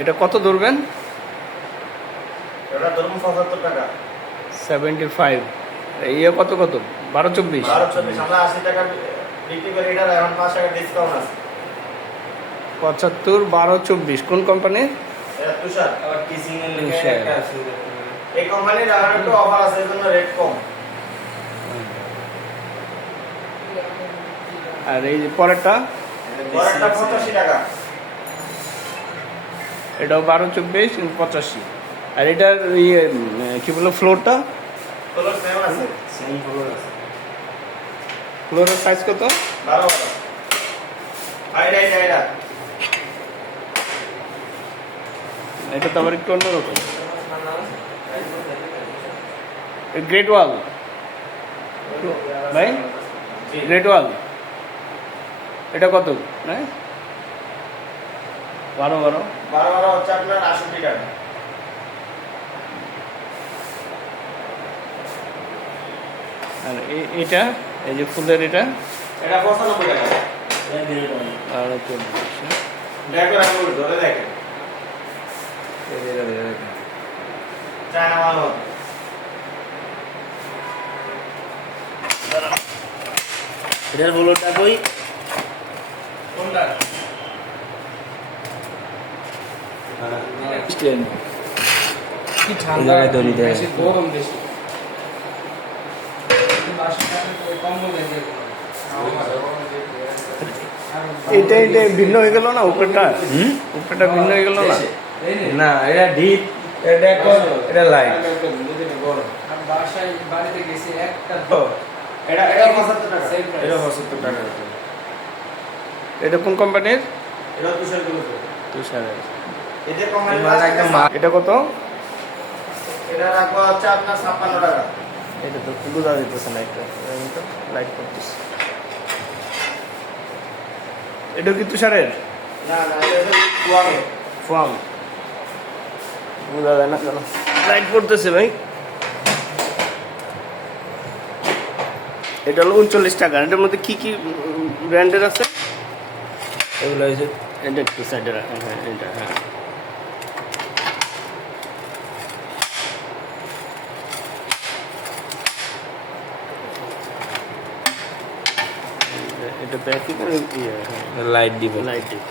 এটা কত ধরবেন? এটা ধরুন 75 টাকা। 75। ইয়ে কত কত? 12-24। 12-24 আমরা 80 টাকা বিক্রি করি, এটা এখন 5 টাকা ডিসকাউন্ট আছে। 75, 12-24 কোন কোম্পানি? এটা তুষার। আবার কিসিং এর লেখা তুষার। একটা আছে। এই কোম্পানির এখন একটু অফার আছে, এজন্য রেট কম। আর এই যে পরেরটা পরেরটা 85 টাকা। এটাও 12-24 85। আর এটার ইয়ে কি বলবো ফ্লোরটা? ফ্লোর সেম আছে। সেম ফ্লোর আছে। ফ্লোরের সাইজ কত? 12। এটা এটা তো আবার একটু অন্যরকম। গ্রেট ওয়াল ভাই, গ্রেট ওয়াল এটা কত? হ্যাঁ 12 হচ্ছে আপনার 68 টাকা। আর এটা এই যে ফুলের এটা এটা 95 টাকা। এটা দিয়ে দাও। 12-24। দেখো আমি ধরে দেখেন। এই যে এটা চায়না মাল হবে। এটার ফ্লোরটা কই? কোনটা? কি ঠান্ডা, জায়গায় দড়ি দেয়। বেশি গরম বেশি। কম্বল দিয়ে এটা ভিন্ন হয়ে গেল না উপরটা? উপরটা ভিন্ন হয়ে গেল না? না, এটা ডিপ, এটা এটা লাইট। গরম। আমি বাড়িতে গেছি একটা এটা 75 টাকা। এটা 75 টাকা। এটা কোন কোম্পানির? এটা তুষার গুলো। তুষারের। এদের কোম্পানি মানে একদম এটা কত? এটা রাখবো হচ্ছে আপনার 56 টাকা। এটা তো বোঝা যেতেছে না, একটা লাইট করতেছে। এটা কি তুষারের? না এটা কুয়ামে। ফর্ম বোঝা যায় না কেন, লাইট পড়তেছে ভাই। এটা হলো 39 টাকা। এটার মধ্যে কি কি ব্র্যান্ডের আছে? এগুলো হয়েছে এটা একটু সাইডে রাখেন। হ্যাঁ এটা, হ্যাঁ এটা ব্যাকি করে ইয়ে, হ্যাঁ লাইট দিব। লাইট দিই।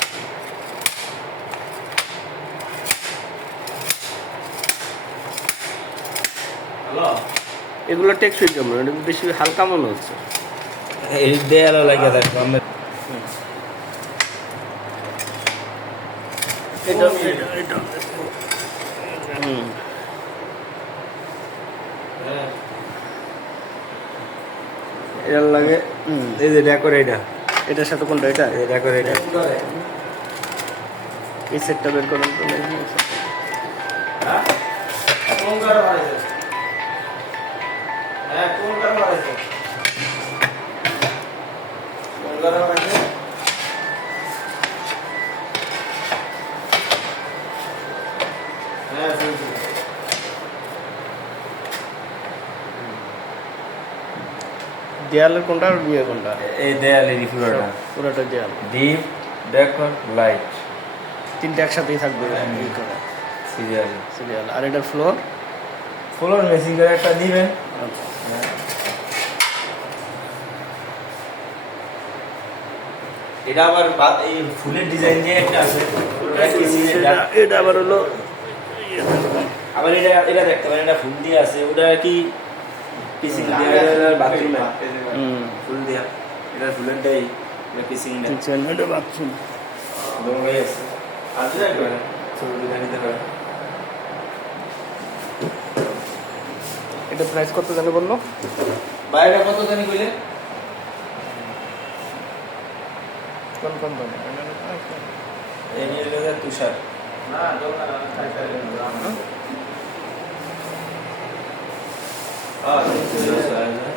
হ্যালো। এগুলো টেকসই কেমন? এটা বেশি হালকা মনে হচ্ছে। এই দেয়ালও লাগিয়ে থাকবে। এটা এটা হুম, এটা লাগে। এই যে ডেকোরেটর, এটার সাথে কোনটা? এটা এই ডেকোরেটর। এই সেটটা বের করেন তো। হ্যাঁ কোন কারো বাড়াইছে? হ্যাঁ কোন কারো বাড়াইছে? কোন কারো বাড়াইছে? হ্যাঁ শুনছি। দেয়ালের কোনটা আর বিয়ে কোনটা? এই দেয়ালের পুরোটা পুরোটা দেয়াল। ডিপ, ডেকোর, লাইট, তিনটা একসাথেই থাকবে এই করে সিরিয়াল। সিরিয়াল। আর এটার ফ্লোর? ফ্লোর মেসিং করে একটা দিবেন। আচ্ছা, এটা আবার এই ফুলের ডিজাইন যে একটা আছে, ওটা কিসিং এর এটা এটা আবার হলো আবার এটা দেখতে পারেন, এটা ফুল দিয়ে আছে, ওটা কি কিসিং দিয়ে বাথরুমে ফুল দিয়া, এটা ফুলের দেই, এটা কিসিং দেই। কিচেন, এটা বাথরুম। দোনো ভাই আছে, আর যাই করে ছবি তুলে নিতে পারে। এটা প্রাইস কত জানি বললো? বাইরে কত জানি কইলে? কোন কোম্পানি? এই নিয়ে গেছে তুষার। না দোকান আমি খাইতে হ্যাঁ